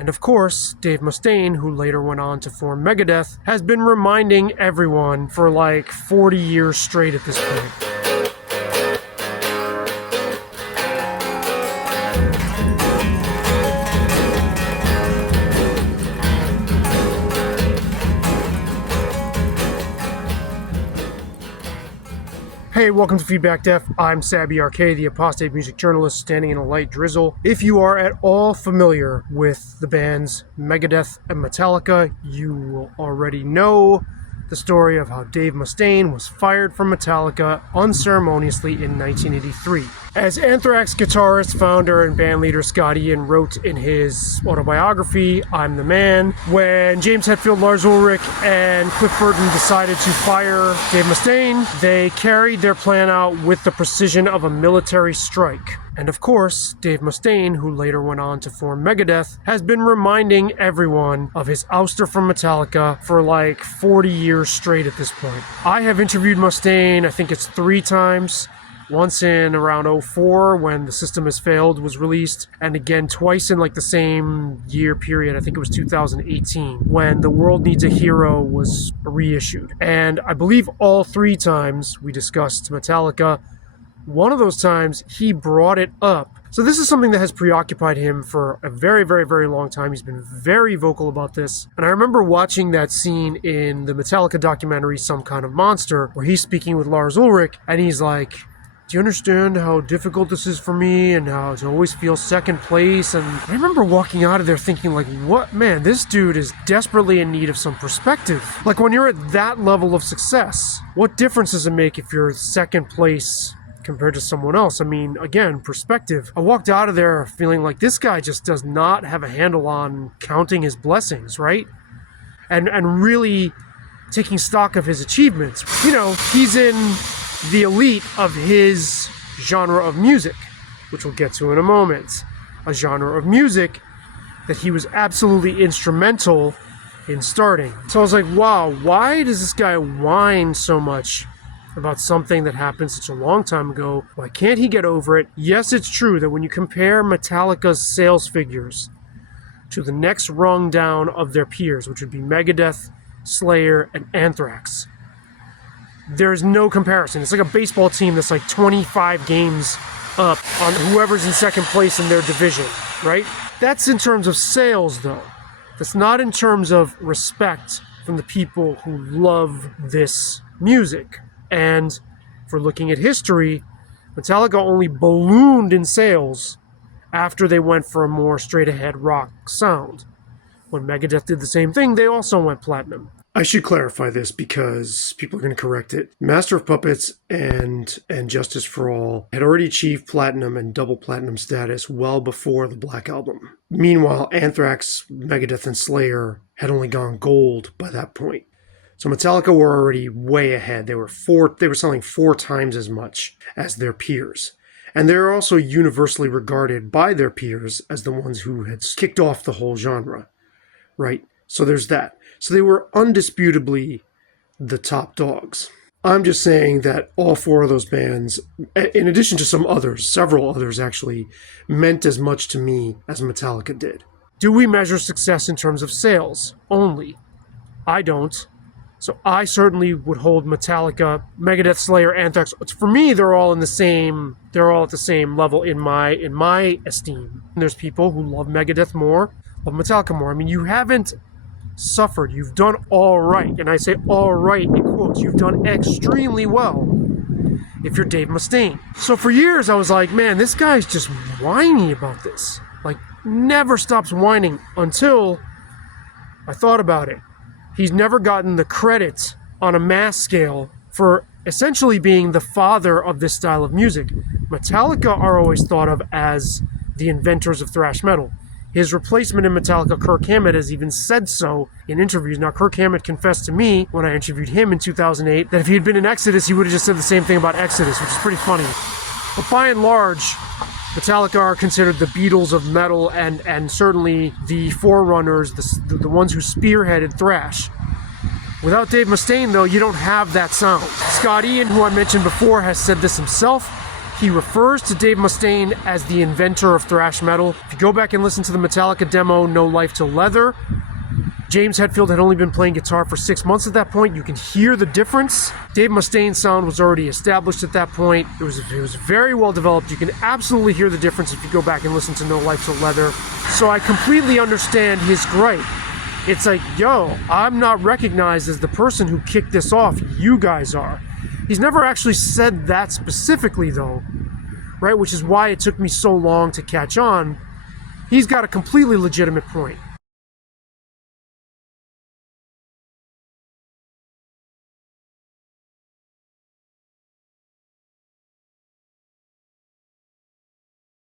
And of course, Dave Mustaine, who later went on to form Megadeth, has been reminding everyone for like 40 years straight at this point. Hey, welcome to Feedback Def. I'm Sabby RK, the apostate music journalist standing in a light drizzle. If you are at all familiar with the bands Megadeth and Metallica, you will already know the story of how Dave Mustaine was fired from Metallica unceremoniously in 1983. As Anthrax guitarist, founder, and bandleader Scott Ian wrote in his autobiography, I'm the Man, when James Hetfield, Lars Ulrich, and Cliff Burton decided to fire Dave Mustaine, they carried their plan out with the precision of a military strike. And of course, Dave Mustaine, who later went on to form Megadeth, has been reminding everyone of his ouster from Metallica for like 40 years straight at this point. I have interviewed Mustaine, I think it's 3 times. Once in around 2004 when The System Has Failed was released, and again twice in like the same year period, I think it was 2018, when The World Needs a Hero was reissued. And I believe all 3 times we discussed Metallica, one of those times he brought it up. So this is something that has preoccupied him for a very, very, very long time. He's been very vocal about this. And I remember watching that scene in the Metallica documentary, Some Kind of Monster, where he's speaking with Lars Ulrich, and he's like, do you understand how difficult this is for me and how to always feel second place? And I remember walking out of there thinking like, what, man, this dude is desperately in need of some perspective. Like when you're at that level of success, what difference does it make if you're second place compared to someone else? I mean, again, perspective. I walked out of there feeling like this guy just does not have a handle on counting his blessings, right? And really taking stock of his achievements. You know, he's in the elite of his genre of music, which we'll get to in a moment. A genre of music that he was absolutely instrumental in starting. So I was like, wow, why does this guy whine so much about something that happened such a long time ago? Why can't he get over it? Yes, it's true that when you compare Metallica's sales figures to the next rung down of their peers, which would be Megadeth, Slayer, and Anthrax, there's no comparison. It's like a baseball team that's like 25 games up on whoever's in second place in their division, right? That's in terms of sales, though. That's not in terms of respect from the people who love this music. And if we're looking at history, Metallica only ballooned in sales after they went for a more straight-ahead rock sound. When Megadeth did the same thing, they also went platinum. I should clarify this because people are going to correct it. Master of Puppets and Justice for All had already achieved platinum and double platinum status well before the Black Album. Meanwhile, Anthrax, Megadeth, and Slayer had only gone gold by that point. So Metallica were already way ahead. They were selling 4 times as much as their peers. And they're also universally regarded by their peers as the ones who had kicked off the whole genre, right? So there's that. So they were undisputably the top dogs. I'm just saying that all 4 of those bands, in addition to some others, several others actually, meant as much to me as Metallica did. Do we measure success in terms of sales only? I don't. So I certainly would hold Metallica, Megadeth, Slayer, Anthrax. For me, they're all at the same level in my esteem. And there's people who love Megadeth more, love Metallica more. I mean, you haven't suffered. You've done all right. And I say all right in quotes. You've done extremely well if you're Dave Mustaine. So for years, I was like, man, this guy's just whiny about this. Like, never stops whining until I thought about it. He's never gotten the credit on a mass scale for essentially being the father of this style of music. Metallica are always thought of as the inventors of thrash metal. His replacement in Metallica, Kirk Hammett, has even said so in interviews. Now, Kirk Hammett confessed to me when I interviewed him in 2008 that if he had been in Exodus, he would have just said the same thing about Exodus, which is pretty funny. But by and large, Metallica are considered the Beatles of metal and certainly the forerunners, the ones who spearheaded thrash. Without Dave Mustaine, though, you don't have that sound. Scott Ian, who I mentioned before, has said this himself. He refers to Dave Mustaine as the inventor of thrash metal. If you go back and listen to the Metallica demo, No Life Till Leather, James Hetfield had only been playing guitar for 6 months at that point. You can hear the difference. Dave Mustaine's sound was already established at that point. It was very well developed. You can absolutely hear the difference if you go back and listen to No Life Till Leather. So I completely understand his gripe. It's like, yo, I'm not recognized as the person who kicked this off. You guys are. He's never actually said that specifically, though, right? Which is why it took me so long to catch on. He's got a completely legitimate point.